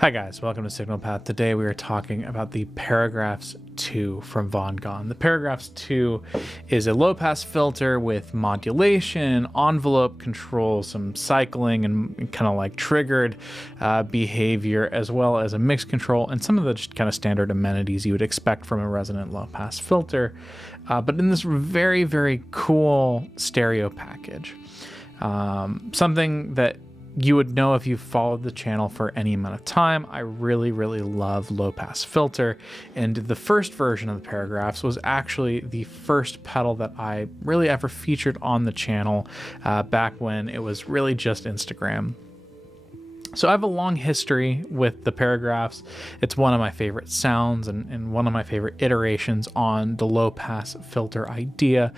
Hi guys, welcome to Signal Path. Today we are talking about the Paragraphs II from Vongon. The Paragraphs II is a low-pass filter with modulation, envelope control, some cycling and kind of like triggered behavior, as well as a mix control and some of the just kind of standard amenities you would expect from a resonant low-pass filter, but in this very, very cool stereo package. Something that you would know if you followed the channel for any amount of time. I really, really love low pass filter. And the first version of the Paragraphs was actually the first pedal that I really ever featured on the channel back when it was really just Instagram. So I have a long history with the Paragraphs. It's one of my favorite sounds and one of my favorite iterations on the low pass filter idea.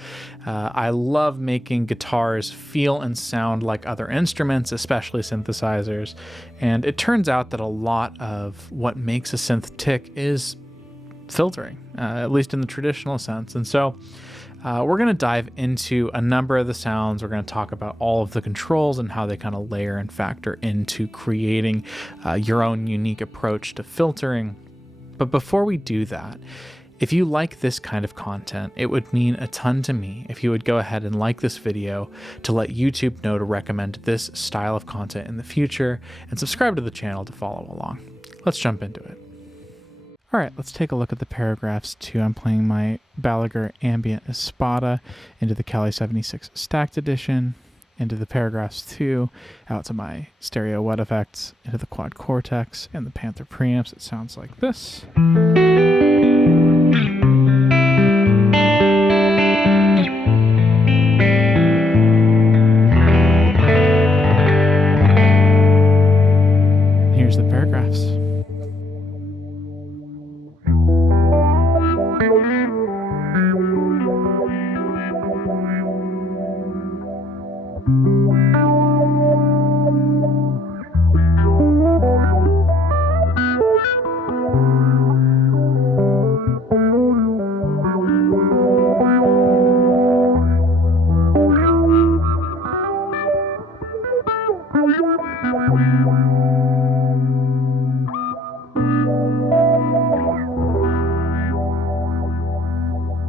I love making guitars feel and sound like other instruments, especially synthesizers. And it turns out that a lot of what makes a synth tick is filtering, at least in the traditional sense. And so we're going to dive into a number of the sounds. We're going to talk about all of the controls and how they kind of layer and factor into creating your own unique approach to filtering. But before we do that, if you like this kind of content, it would mean a ton to me if you would go ahead and like this video to let YouTube know to recommend this style of content in the future, and subscribe to the channel to follow along. Let's jump into it. All right, let's take a look at the Paragraphs II. I'm playing my Balaguer Ambient Espada into the Cali 76 Stacked Edition, into the Paragraphs II, out to my stereo wet effects, into the quad Cortex, and the Panther preamps. It sounds like this. Here's the Paragraphs.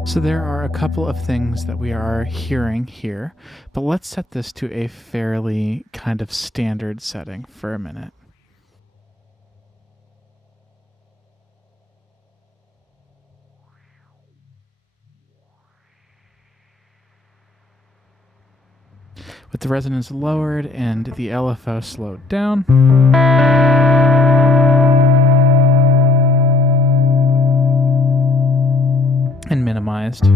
So there are a couple of things that we are hearing here, but let's set this to a fairly kind of standard setting for a minute. With the resonance lowered and the LFO slowed down. And minimized. We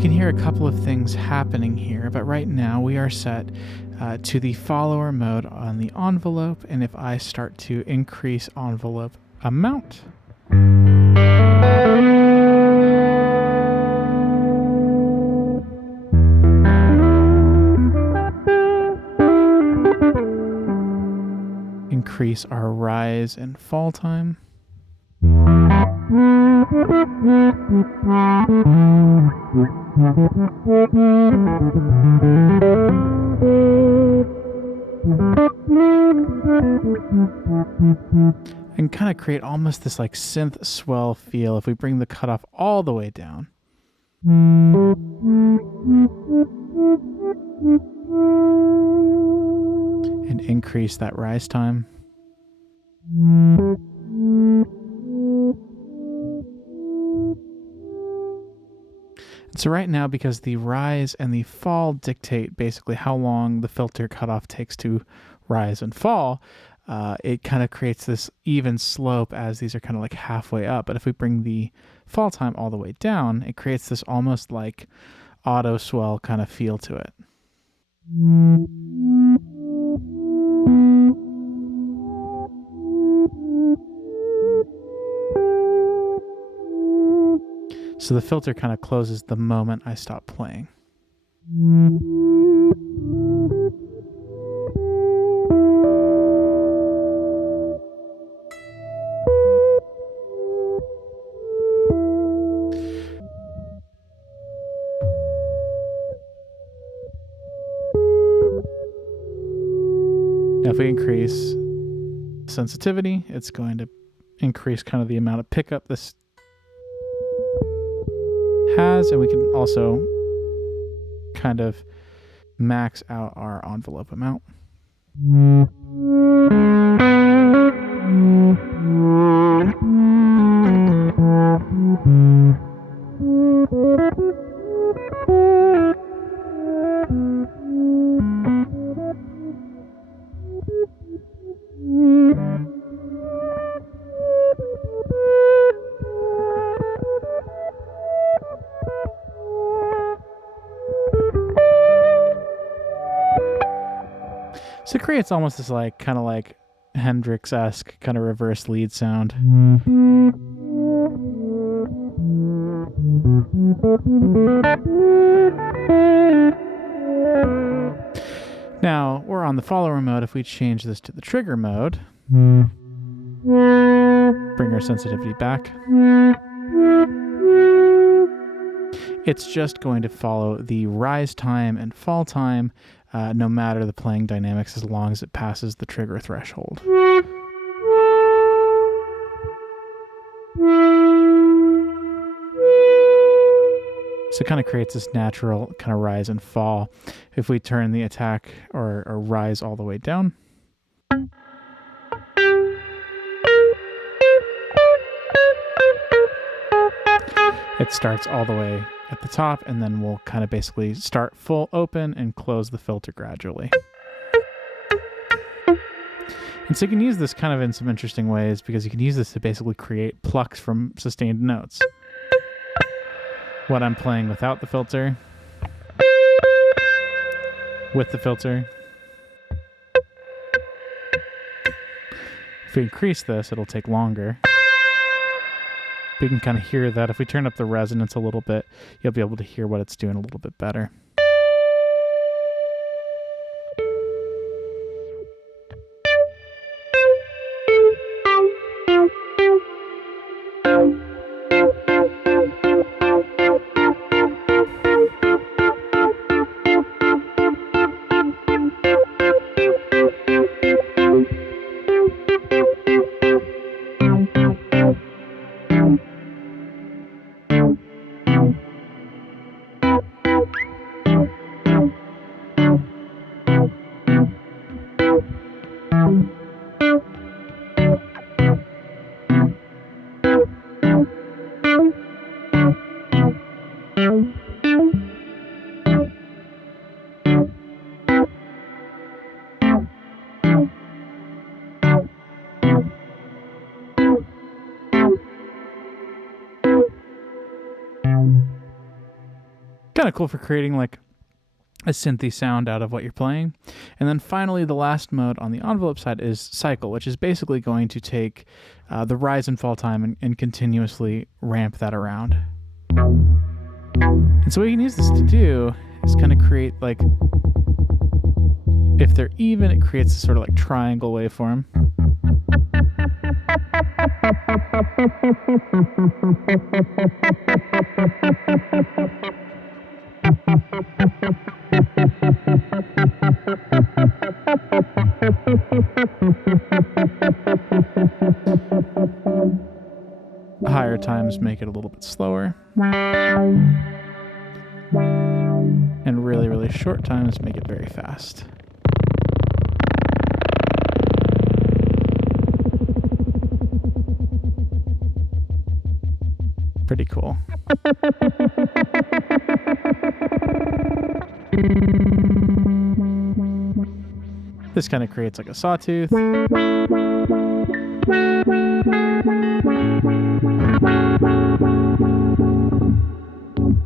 can hear a couple of things happening here, but right now we are set to the follower mode on the envelope, and if I start to increase envelope amount, increase our rise and fall time, and kind of create almost this like synth swell feel if we bring the cutoff all the way down. And increase that rise time. So right now, because the rise and the fall dictate basically how long the filter cutoff takes to rise and fall, it kind of creates this even slope as these are kind of like halfway up. But if we bring the fall time all the way down, it creates this almost like auto swell kind of feel to it. So the filter kind of closes the moment I stop playing. Now if we increase sensitivity, it's going to increase kind of the amount of pickup this has, and we can also kind of max out our envelope amount. So it creates almost this like kind of like Hendrix-esque kind of reverse lead sound. Now we're on the follower mode. If we change this to the trigger mode, bring our sensitivity back, it's just going to follow the rise time and fall time, no matter the playing dynamics, as long as it passes the trigger threshold. So it kind of creates this natural kind of rise and fall. If we turn the attack or rise all the way down, it starts all the way at the top, and then we'll kind of basically start full open and close the filter gradually. And so you can use this kind of in some interesting ways, because you can use this to basically create plucks from sustained notes. What I'm playing without the filter, with the filter. If we increase this, it'll take longer. We can kind of hear that. If we turn up the resonance a little bit, you'll be able to hear what it's doing a little bit better. Kind of cool for creating like a synthy sound out of what you're playing. And then finally, the last mode on the envelope side is cycle, which is basically going to take the rise and fall time and continuously ramp that around. And so what you can use this to do is kind of create like, if they're even, it creates a sort of like triangle waveform. Higher times make it a little bit slower. And really, really short times make it very fast. Pretty cool. This kind of creates like a sawtooth.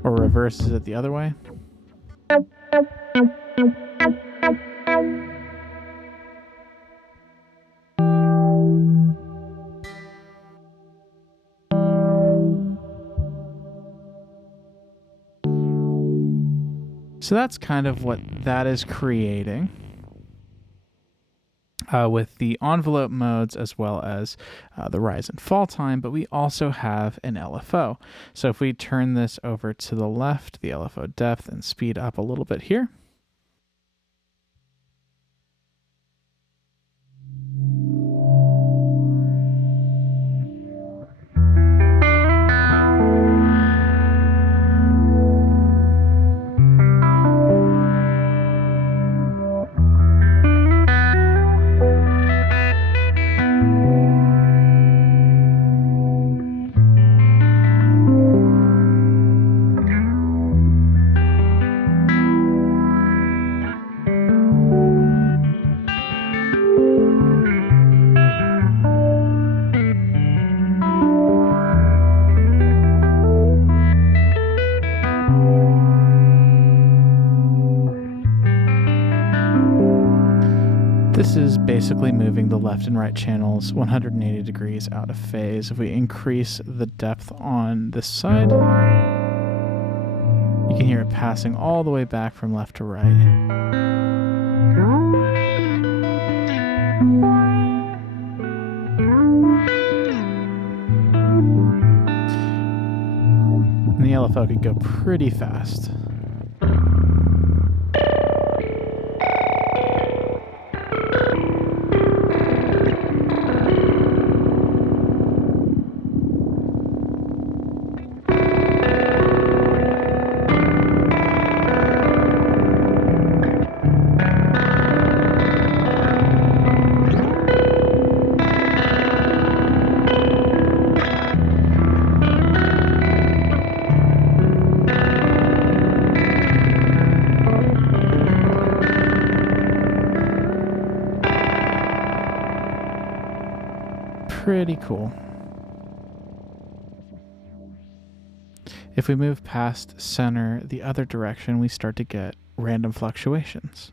Or reverses it the other way. So that's kind of what that is creating with the envelope modes, as well as the rise and fall time, but we also have an LFO. So if we turn this over to the left, the LFO depth, and speed up a little bit here, This is basically moving the left and right channels 180 degrees out of phase. If we increase the depth on this side, you can hear it passing all the way back from left to right. And the LFO can go pretty fast. Pretty cool. If we move past center the other direction, we start to get random fluctuations.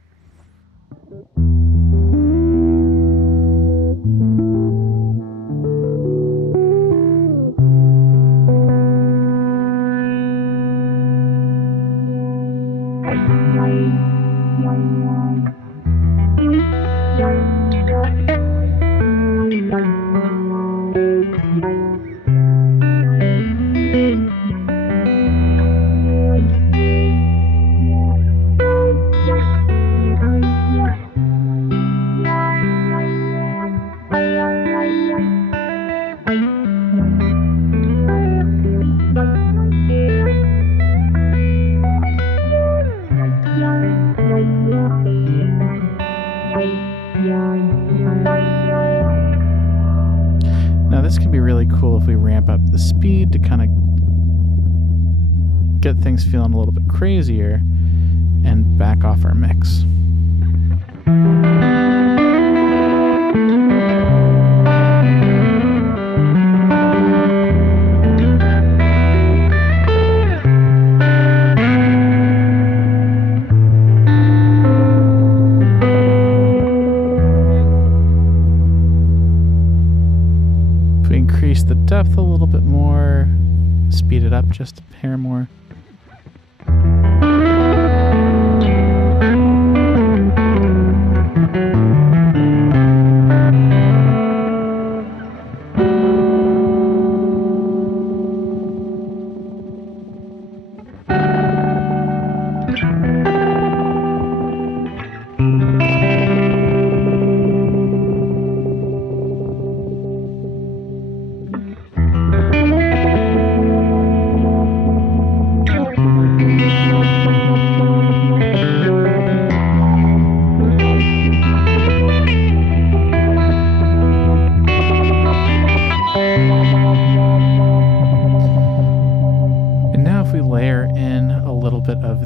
Now this can be really cool if we ramp up the speed to kind of get things feeling a little bit crazier and back off our mix. Increase the depth a little bit more, speed it up just a hair more.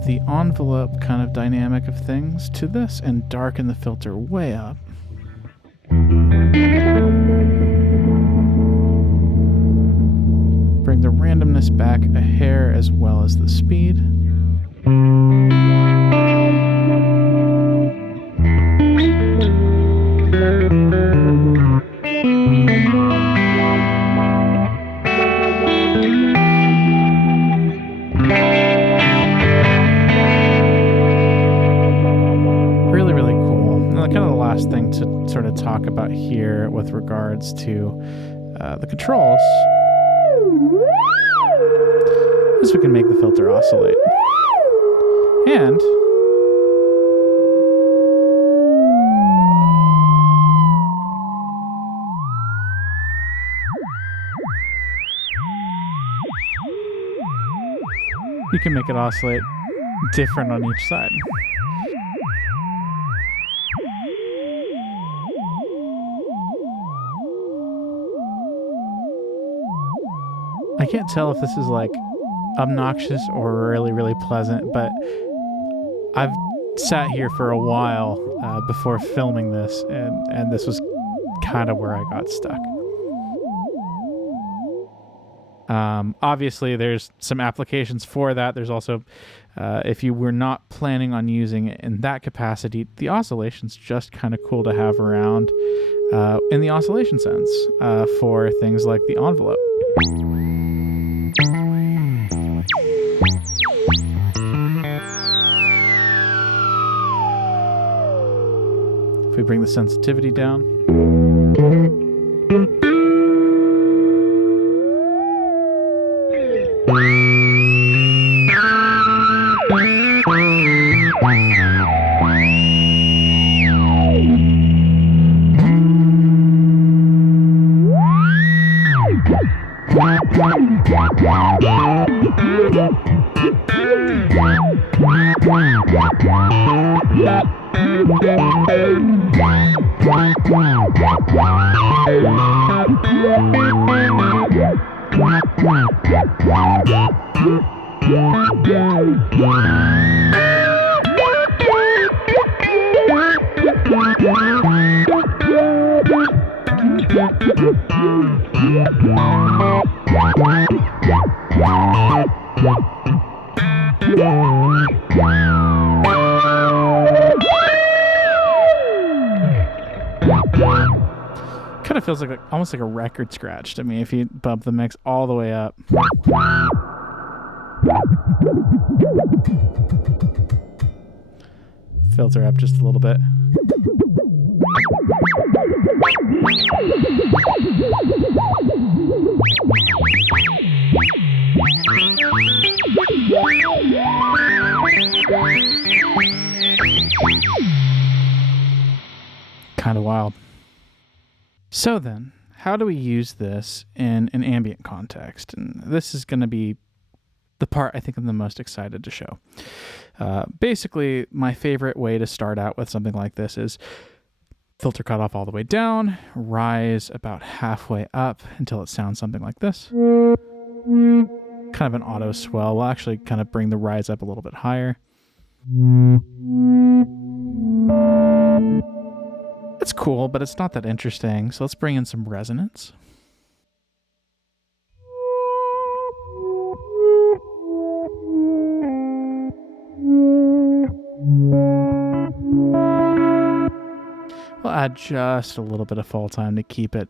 The envelope kind of dynamic of things to this and darken the filter way up. Bring the randomness back a hair as well as the speed. Thing to sort of talk about here with regards to the controls is we can make the filter oscillate. And you can make it oscillate different on each side. I can't tell if this is like obnoxious or really, really pleasant, but I've sat here for a while before filming this, and this was kind of where I got stuck. Obviously, there's some applications for that. There's also, if you were not planning on using it in that capacity, the oscillation's just kind of cool to have around in the oscillation sense for things like the envelope. If we bring the sensitivity down. Kind of feels like almost like a record scratch to me if you bump the mix all the way up. Filter up just a little bit. Kind of wild. So then, how do we use this in an ambient context? And this is going to be the part I think I'm the most excited to show. Basically, my favorite way to start out with something like this is filter cutoff all the way down, rise about halfway up until it sounds something like this. Kind of an auto swell. We'll actually kind of bring the rise up a little bit higher. It's cool, but it's not that interesting. So let's bring in some resonance. We'll add just a little bit of fall time to keep it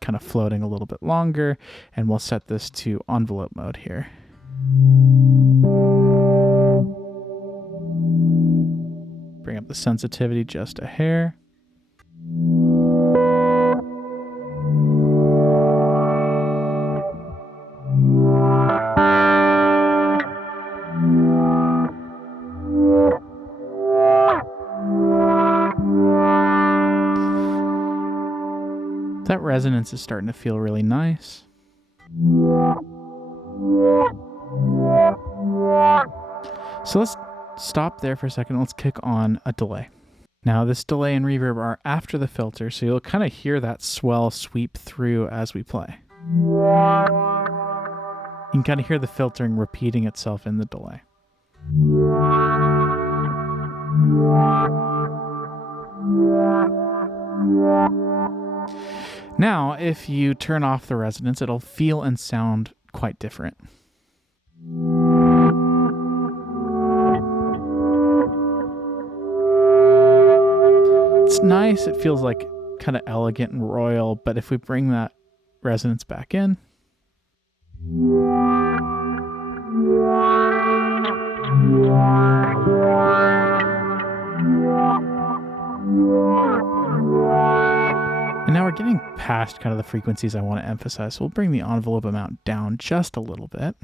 kind of floating a little bit longer, and we'll set this to envelope mode here. Bring up the sensitivity just a hair. That resonance is starting to feel really nice. So let's stop there for a second. Let's kick on a delay. Now this delay and reverb are after the filter, so you'll kind of hear that swell sweep through as we play. You can kind of hear the filtering repeating itself in the delay. Now, if you turn off the resonance, it'll feel and sound quite different. It's nice. It feels like kind of elegant and royal, but if we bring that resonance back in, and now we're getting past kind of the frequencies I want to emphasize. So we'll bring the envelope amount down just a little bit.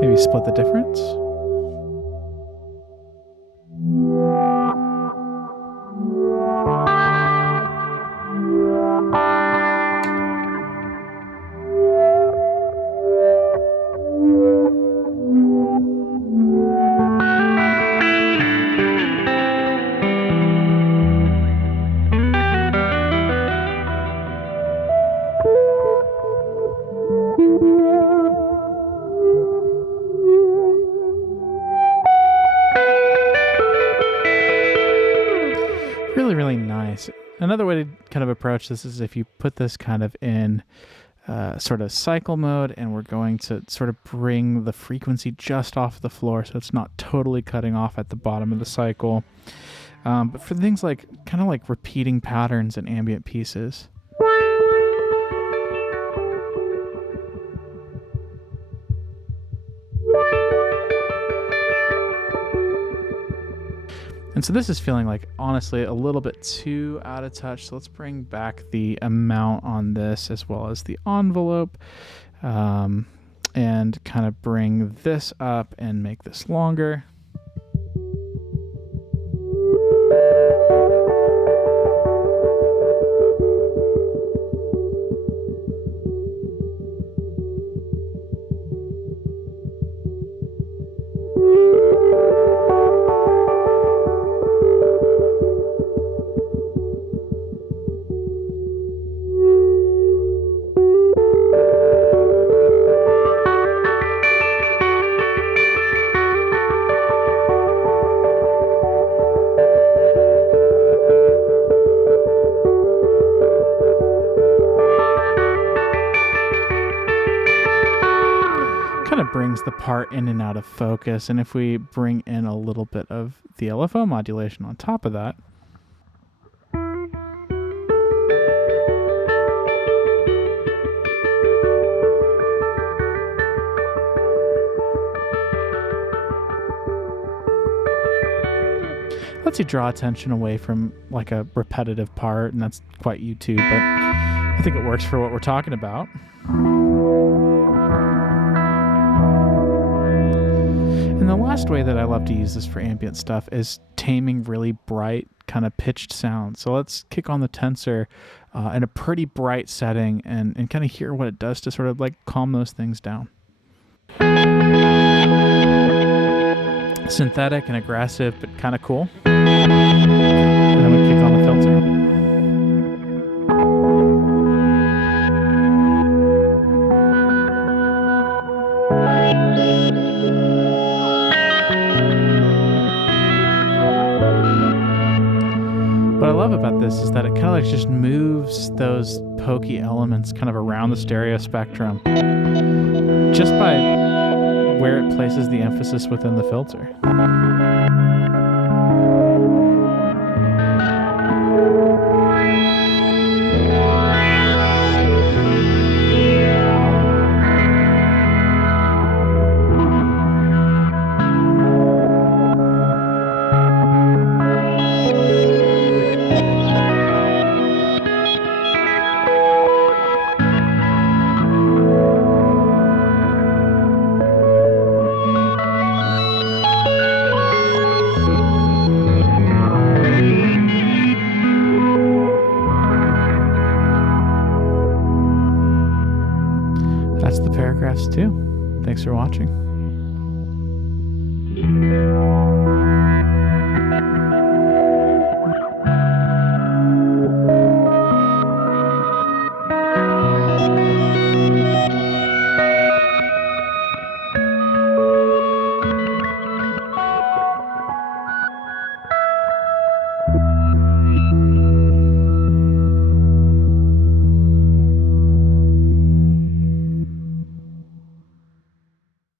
Maybe split the difference. another way to kind of approach this is if you put this kind of in sort of cycle mode, and we're going to sort of bring the frequency just off the floor so it's not totally cutting off at the bottom of the cycle. But for things like kind of like repeating patterns in ambient pieces. And so this is feeling like, honestly, a little bit too out of touch. So let's bring back the amount on this as well as the envelope, and kind of bring this up and make this longer. Kind of brings the part in and out of focus, and if we bring in a little bit of the LFO modulation on top of that, lets you draw attention away from like a repetitive part, and that's quite YouTube, but I think it works for what we're talking about. And the last way that I love to use this for ambient stuff is taming really bright, kind of pitched sounds. So let's kick on the tensor in a pretty bright setting and kind of hear what it does to sort of like calm those things down. Synthetic and aggressive, but kind of cool. And then we kick on the filter. What I love about this is that it kind of like just moves those pokey elements kind of around the stereo spectrum just by where it places the emphasis within the filter. That's the Paragraphs II. Thanks for watching.